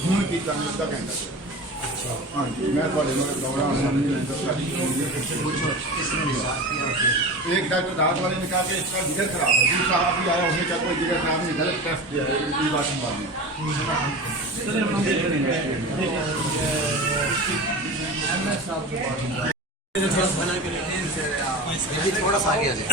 ਹੁਣ ਕੀਤਾ ਨਹੀਂ ਅੱਧਾ ਘੰਟਾ ਹਾਂਜੀ मैं थोड़े दौरा एक डॉक्टर रात वाले ने कहा कि इसका जिगर खराब है, दूसरा आप ही आया उसने कहा कोई जिगर खराब नहीं, गलत टेस्ट दिया है ये बात हम बाद में थोड़ा सा आगे आ जाए